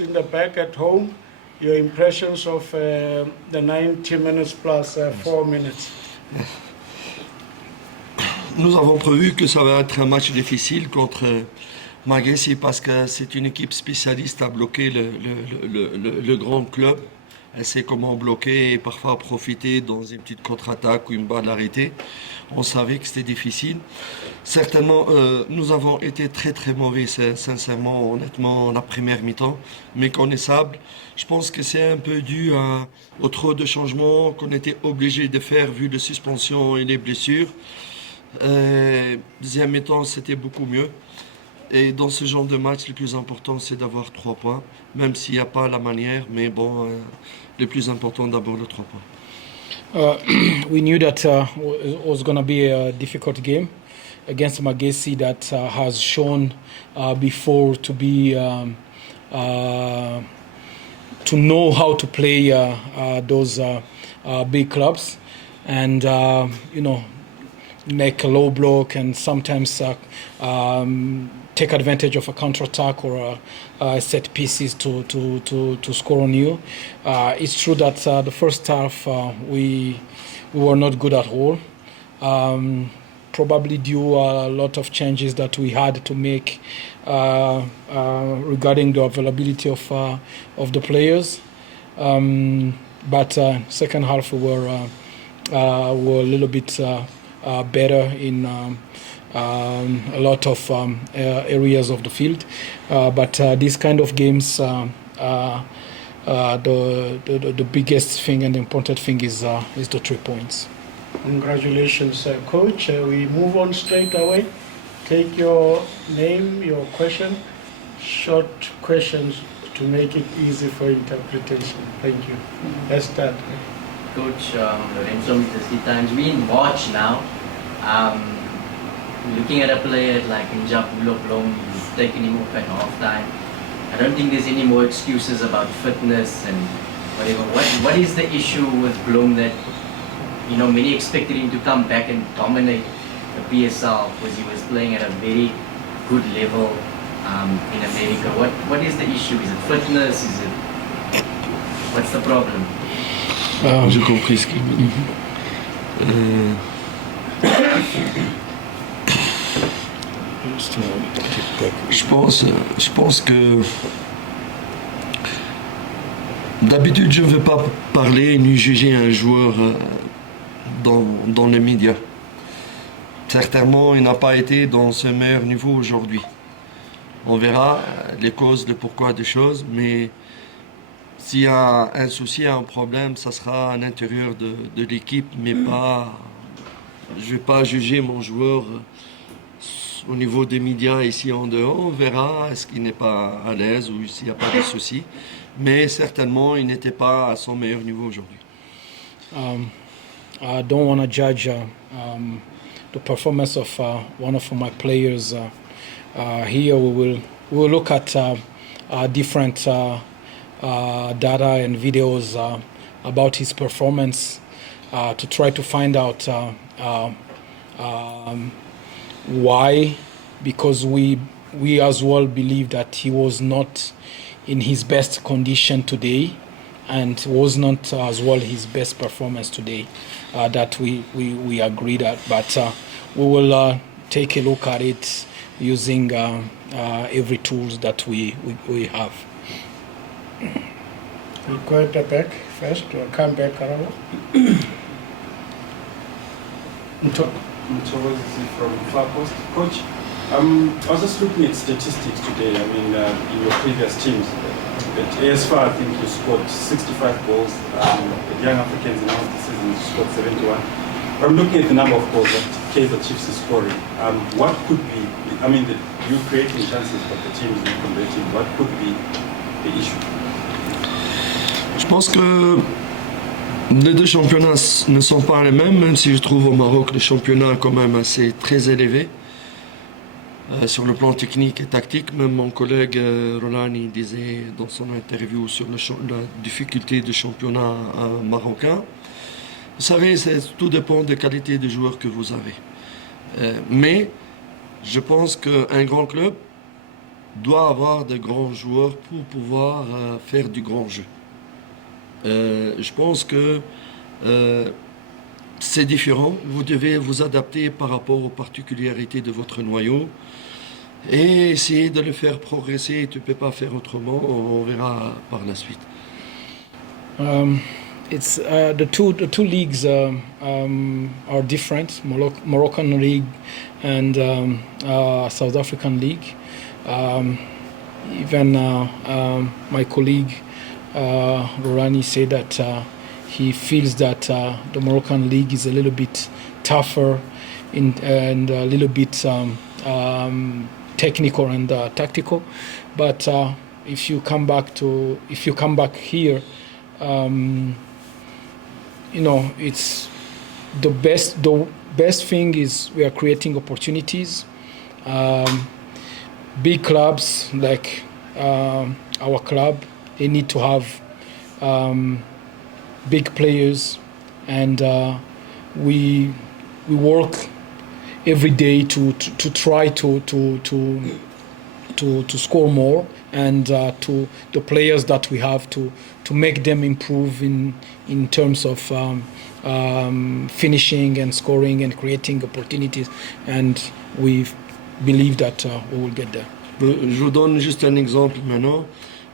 In the back at home, your impressions of the 90 minutes plus 4 minutes. Nous avons prévu que ça va être un match difficile contre Magesi parce que c'est une équipe spécialiste à bloquer le grand club. Elle sait comment bloquer et parfois profiter dans une petite contre-attaque ou une balle arrêtée. On savait que c'était difficile. Certainement, nous avons été très très mauvais, sincèrement, honnêtement, la première mi-temps, méconnaissable. Je pense que c'est un peu dû au trop de changements qu'on était obligé de faire vu les suspensions et les blessures. Deuxième mi-temps, c'était beaucoup mieux. Et dans ce genre de match, le plus important, c'est d'avoir 3 points, même s'il n'y a pas la manière, mais bon, le plus important, d'abord, le 3 points. We knew that it was going to be a difficult game against Magesi that has shown before to be to know how to play those big clubs, and make a low block and sometimes take advantage of a counter-attack or set pieces to score on you. It's true that the first half we were not good at all, probably due a lot of changes that we had to make regarding the availability of the players. But second half we were a little bit better in a lot of areas of the field, but these kind of games, the biggest thing and the important thing is the 3 points. Congratulations, Coach. We move on straight away. Take your name, your question, short questions to make it easy for interpretation. Thank you. Let's start. Coach Lorenzo Mr. Times, we in March now. Looking at a player like Blom, you've taken him off at half time. I don't think there's any more excuses about fitness and whatever. What is the issue with Blom that many expected him to come back and dominate the PSL because he was playing at a very good level in America? What is the issue? Is it fitness? What's the problem? J'ai compris ce qu'il me dit. Je pense que d'habitude je ne veux pas parler ni juger un joueur dans les médias. Certainement, il n'a pas été dans ce meilleur niveau aujourd'hui. On verra les causes, le pourquoi des choses, mais s'il y a un souci, un problème, ça sera à l'intérieur de l'équipe, mais pas. Je ne vais pas juger mon joueur au niveau des médias ici en dehors. On verra est-ce qu'il n'est pas à l'aise ou s'il n'y a pas de souci. Mais certainement, il n'était pas à son meilleur niveau aujourd'hui. I don't want to judge the performance of one of my players. Here we will look at different data and videos about his performance to try to find out why, because we as well believe that he was not in his best condition today and was not as well his best performance today. That we agreed at, but we will take a look at it using every tools that we have. We'll go at the back first. We'll come back around. Magesi from Far Post. Coach, I was just looking at statistics today. I mean, in your previous teams, at ASFAR, I think you scored 65 goals. At Young Africans in the season, you scored 71. I'm looking at the number of goals that Kaizer Chiefs is scoring. What could be, I mean, you creating chances, but the team is not converting. What could be the issue? Je pense que les deux championnats ne sont pas les mêmes, même si je trouve au Maroc le championnat quand même assez très élevé sur le plan technique et tactique. Même mon collègue Rolani disait dans son interview sur la difficulté du championnat marocain. Vous savez, tout dépend des qualités des joueurs que vous avez. Mais je pense qu'un grand club doit avoir de grands joueurs pour pouvoir faire du grand jeu. Je pense que c'est différent. Vous devez vous adapter par rapport aux particularités de votre noyau et essayer de le faire progresser. Tu ne peux pas faire autrement. On verra par la suite. It's the two leagues are different. Moroccan league and South African league. Even my colleague Rorani said that he feels that the Moroccan league is a little bit tougher and a little bit technical and tactical. But if you come back here, it's the best thing is we are creating opportunities. Big clubs like our club, they need to have big players, and we work every day to try to score more, and to the players that we have to make them improve in terms of finishing and scoring and creating opportunities, and we believe that we will get there. Je vous donne juste un exemple maintenant.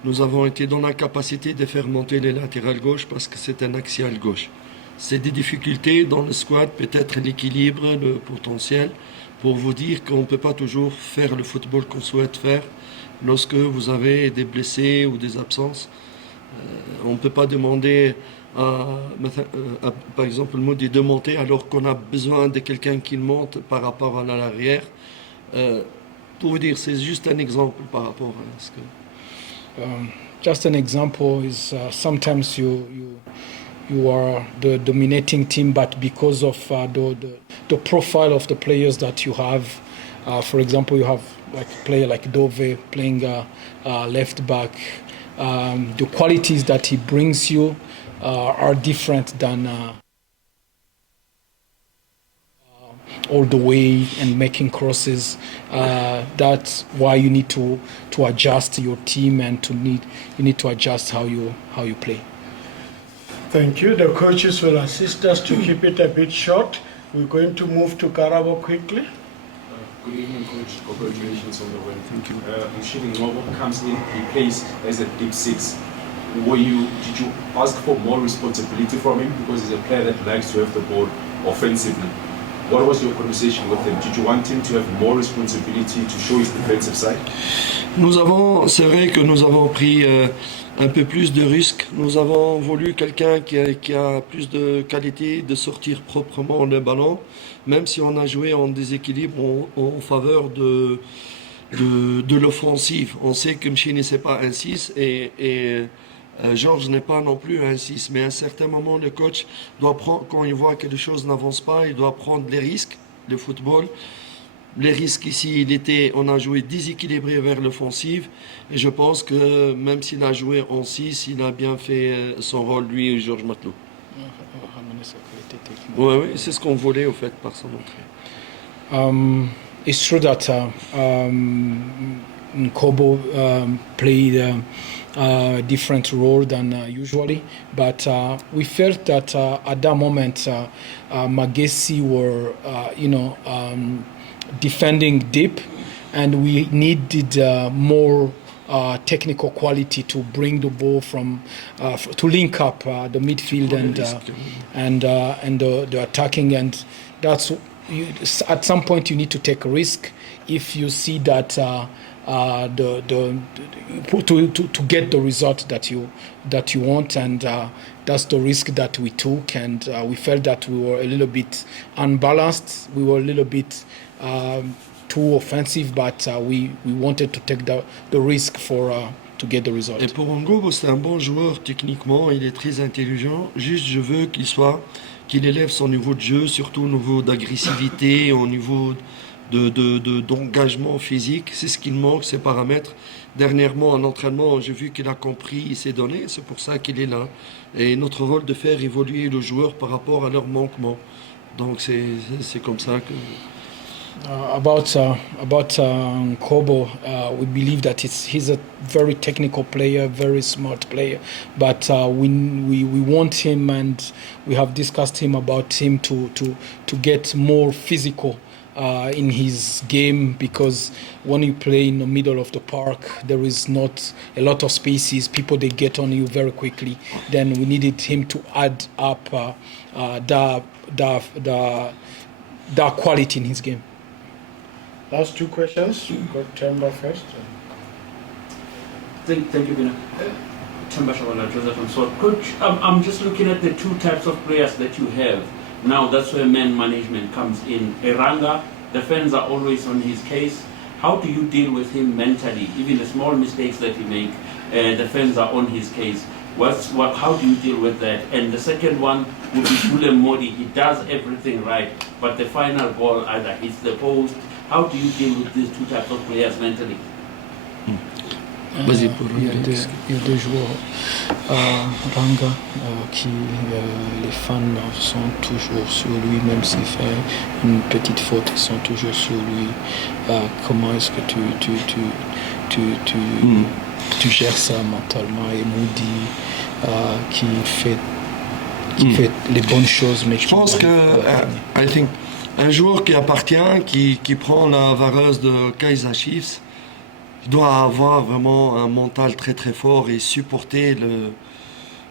Nous avons été dans l'incapacité de faire monter les latérales gauche parce que c'est un axial gauche. C'est des difficultés dans le squad, peut-être l'équilibre, le potentiel, pour vous dire qu'on ne peut pas toujours faire le football qu'on souhaite faire lorsque vous avez des blessés ou des absences. On ne peut pas demander par exemple, le mot de monter alors qu'on a besoin de quelqu'un qui monte par rapport à l'arrière. Pour vous dire, c'est juste un exemple par rapport à ce que... Just an example is sometimes you are the dominating team, but because of the profile of the players that you have, for example, you have like a player like Dove playing left back. The qualities that he brings you are different than all the way and making crosses. That's why you need to adjust your team, and you need to adjust how you play. Thank you. The coaches will assist us to keep it a bit short. We're going to move to Karabo quickly. Good evening, Coach. Congratulations on the win. Thank you. Mshini comes in, he plays as a deep six. Did you ask for more responsibility from him because he's a player that likes to have the ball offensively? What was your conversation with him? Did you want him to have more responsibility to show his defensive side? C'est vrai que nous avons pris un peu plus de risques. Nous avons voulu quelqu'un qui a plus de qualité de sortir proprement le ballon, même si on a joué en déséquilibre en faveur de l'offensive. On sait que Mshini c'est pas un 6 et Georges n'est pas non plus un 6, mais à un certain moment, le coach doit prendre, quand il voit que les choses n'avancent pas, il doit prendre les risques, le football. Les risques ici, on a joué déséquilibré vers l'offensive, et je pense que même s'il a joué en 6, il a bien fait son rôle, lui, Georges Matelot. Oui, c'est ce qu'on voulait, au fait, par son entrée. It's true that Nkobo played a different role than usually, but we felt that at that moment Magesi were defending deep, and we needed more technical quality to bring the ball from to link up the midfield and the attacking, and that's at some point you need to take a risk if you see that to get the result that you want, and that's the risk that we took, and we felt that we were a little bit unbalanced. We were a little bit too offensive, but we wanted to take the risk to get the result. Et pour Ngobo, c'est un bon joueur techniquement, il est très intelligent. Juste, je veux qu'il élève son niveau de jeu, surtout au niveau d'agressivité, au niveau d'engagement physique. C'est ce qu'il manque, ces paramètres. Dernièrement, en entraînement, j'ai vu qu'il a compris, il s'est donné, c'est pour ça qu'il est là. Et notre rôle de faire évoluer le joueur par rapport à leurs manquements. Donc c'est comme ça que About Kobo, we believe that he's a very technical player, very smart player, but we want him, and we have discussed him about him to get more physical in his game, because when you play in the middle of the park, there is not a lot of spaces. People, they get on you very quickly. Then we needed him to add up the quality in his game. Last two questions. Go Temba first. Thank you, Bina. Temba Shavala, Joseph and so. Coach, I'm just looking at the two types of players that you have. Now that's where man management comes in. Eranga, the fans are always on his case. How do you deal with him mentally? Even the small mistakes that he makes, the fans are on his case. How do you deal with that? And the second one would be Blom Modi. He does everything right, but the final ball either hits the post. How do you deal with these two types of players mentally? Il y a deux joueurs, Ranga, qui les fans sont toujours sur lui, même s'il fait une petite faute, ils sont toujours sur lui. Comment est-ce que tu gères ça mentalement? Et Moody, qui fait les bonnes choses, mais je pense que I think un joueur qui appartient, qui prend la vareuse de Kaizer Chiefs, il doit avoir vraiment un mental très très fort et supporter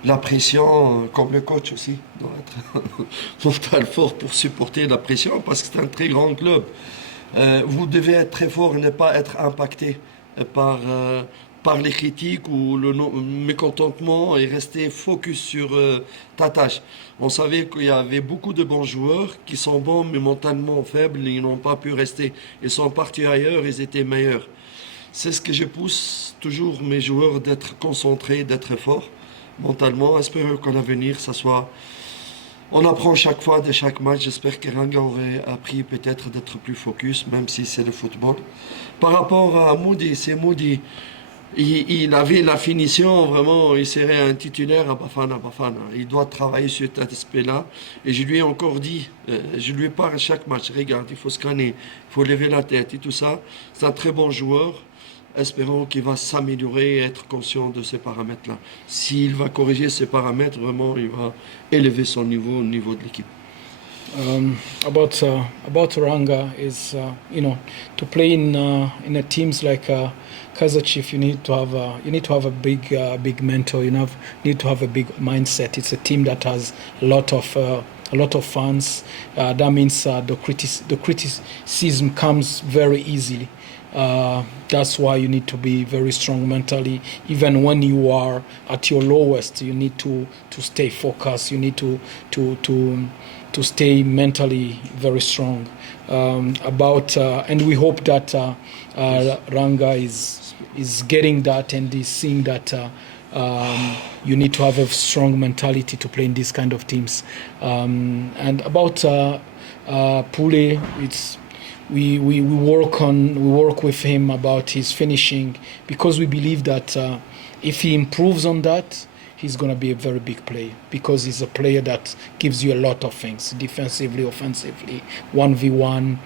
la pression, comme le coach aussi. Il doit être mental fort pour supporter la pression, parce que c'est un très grand club. Vous devez être très fort et ne pas être impacté par les critiques ou le mécontentement, et rester focus sur ta tâche. On savait qu'il y avait beaucoup de bons joueurs qui sont bons mais mentalement faibles, ils n'ont pas pu rester. Ils sont partis ailleurs, ils étaient meilleurs. C'est ce que je pousse toujours mes joueurs, d'être concentrés, d'être forts mentalement. Espérons qu'en avenir, ça soit... On apprend chaque fois de chaque match. J'espère que Ranga aurait appris peut-être d'être plus focus, même si c'est le football. Par rapport à Moody, c'est Moody. Il avait la finition, vraiment, il serait un titulaire à Bafana. Il doit travailler sur cet aspect-là. Et je lui ai encore dit, je lui parle à chaque match, regarde, il faut scanner, il faut lever la tête et tout ça. C'est un très bon joueur. Espérons qu'il va s'améliorer et être conscient de ces paramètres-là. S'il va corriger ces paramètres, vraiment, il va élever son niveau au niveau de l'équipe. About Ranga is to play in a teams like Kaizer Chiefs, you need to have a big mentor. You need to have a big mindset. It's a team that has a lot of fans. That means the criticism comes very easily. That's why you need to be very strong mentally. Even when you are at your lowest, you need to stay focused. You need to stay mentally very strong. And we hope that Ranga is getting that and is seeing that you need to have a strong mentality to play in these kind of teams. And about Pule, we work with him about his finishing, because we believe that if he improves on that, he's going to be a very big player, because he's a player that gives you a lot of things, defensively, offensively, 1v1,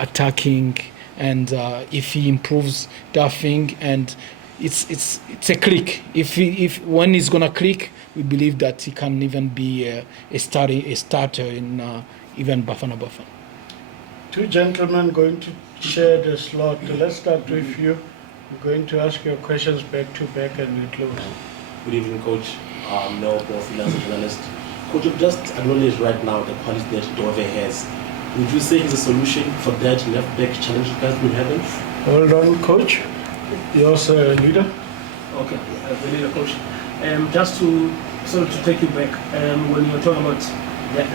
attacking, and if he improves that thing, and it's a click. If when he's going to click, we believe that he can even be a starter in even Bafana. Two gentlemen going to share the slot. Let's start with you. We're going to ask your questions back to back and we close. Good evening, Coach. Noel, freelance journalist. Coach, you've just acknowledged right now the quality that Dove has. Would you say he's a solution for that left-back challenge you guys been having? Hold on, Coach. You're also a leader. Okay, the leader, Coach. Just to take you back, when you were talking about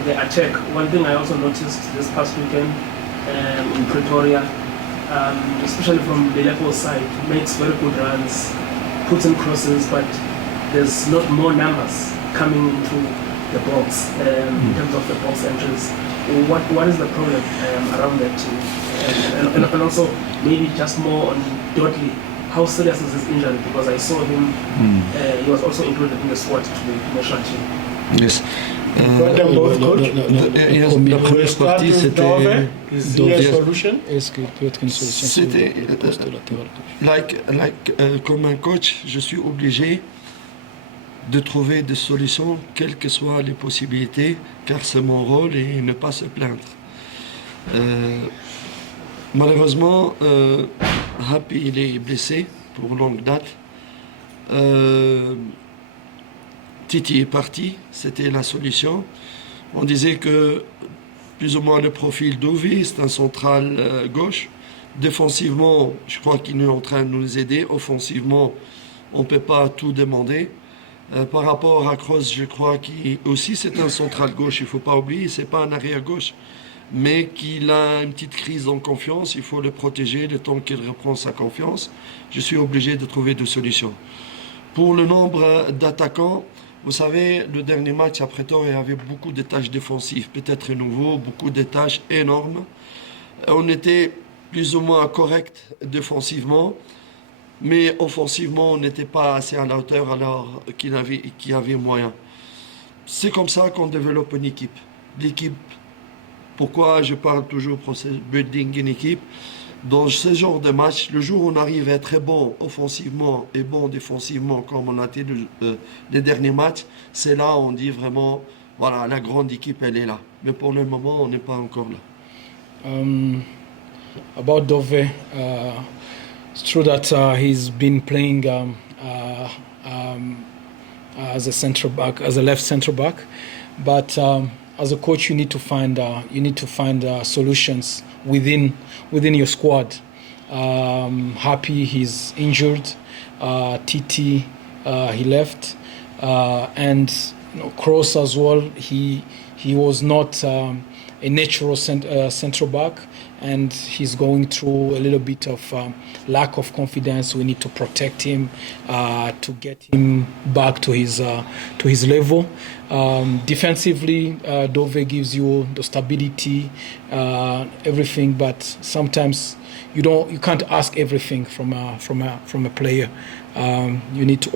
the attack, one thing I also noticed this past weekend in Pretoria, especially from Lilepo's side, makes very good runs, puts in crosses, but there's not more numbers coming into the box in terms of the box entries. What is the problem around that team? And also maybe just more on Dudley. How serious is his injury? Because I saw him, he was also included in the squad to the national team. Yes. Got them both, coach? Yes, la première Start partie, with c'était... Dove. Is he a Dove. solution? Est-ce que peut être une solution sur C'était le poste latéral, coach? comme un coach, je suis obligé de trouver des solutions, quelles que soient les possibilités, car c'est mon rôle et ne pas se plaindre. Malheureusement, Happy il est blessé pour longue date. Titi est parti, c'était la solution. On disait que plus ou moins le profil d'Ovi, c'est un central gauche. Défensivement, je crois qu'il est en train de nous aider. Offensivement, on ne peut pas tout demander. Par rapport à Kroos, je crois qu'il aussi c'est un central gauche, il ne faut pas oublier, c'est pas un arrière gauche, mais qu'il a une petite crise en confiance, il faut le protéger le temps qu'il reprend sa confiance. Je suis obligé de trouver des solutions. Pour le nombre d'attaquants, vous savez, le dernier match après temps, il y avait beaucoup de tâches défensives, peut-être nouveau, beaucoup de tâches énormes. On était plus ou moins correct défensivement, mais offensivement, on n'était pas assez à la hauteur alors qu'il y avait moyen. C'est comme ça qu'on développe une équipe. L'équipe, pourquoi je parle toujours process building une équipe? Dans ce genre de match, le jour où on arrive à être très bon offensivement et bon défensivement, comme on a été les derniers matchs, c'est là où on dit vraiment, voilà, la grande équipe, elle est là. Mais pour le moment, on n'est pas encore là. About Dove, it's true that he's been playing as a central back, as a left central back, but as a coach, you need to find solutions within your squad. Happy, he's injured. Titi, he left, and Kroos as well. He was not a natural central back, and he's going through a little bit of lack of confidence. We need to protect him to get him back to his level. Defensively, Dove gives you the stability, everything, but sometimes you can't ask everything from a player. You need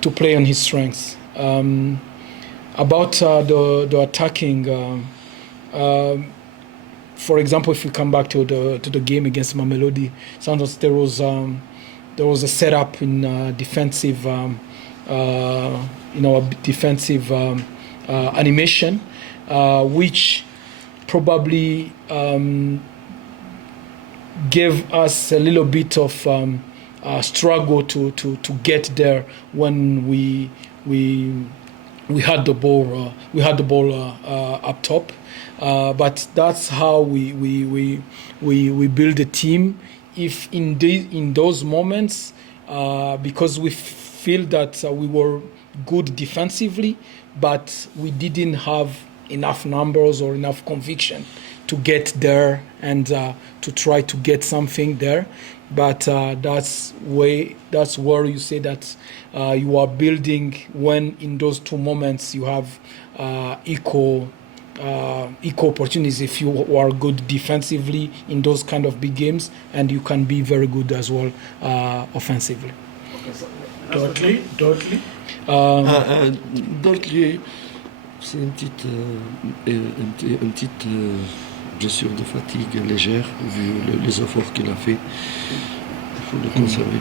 to play on his strengths. About the attacking. For example, if we come back to the game against Mamelodi Sundowns, there was a setup in defensive, defensive animation, which probably gave us a little bit of struggle to get there when we had the ball up top. But that's how we build a team. If in those moments, because we feel that we were good defensively, but we didn't have enough numbers or enough conviction to get there and to try to get something there. But that's where you say that you are building when in those two moments you have equal opportunities. If you are good defensively in those kind of big games, and you can be very good as well offensively. Okay, so Dudley. Dudley, c'est une petite blessure de fatigue légère, vu les efforts qu'il a fait. Il faut le conserver.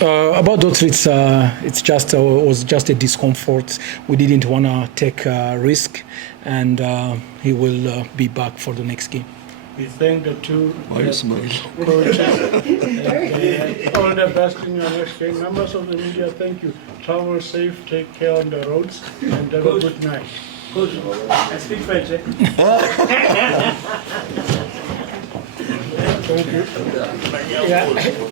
About Dudley, it's just was just a discomfort. We didn't want to take a risk, and he will be back for the next game. We thank the two coaches. All the best in your next game. Members of the media, thank you. Travel safe, take care on the roads, and have a good night. Coach, I speak French, eh? Thank you. Yeah.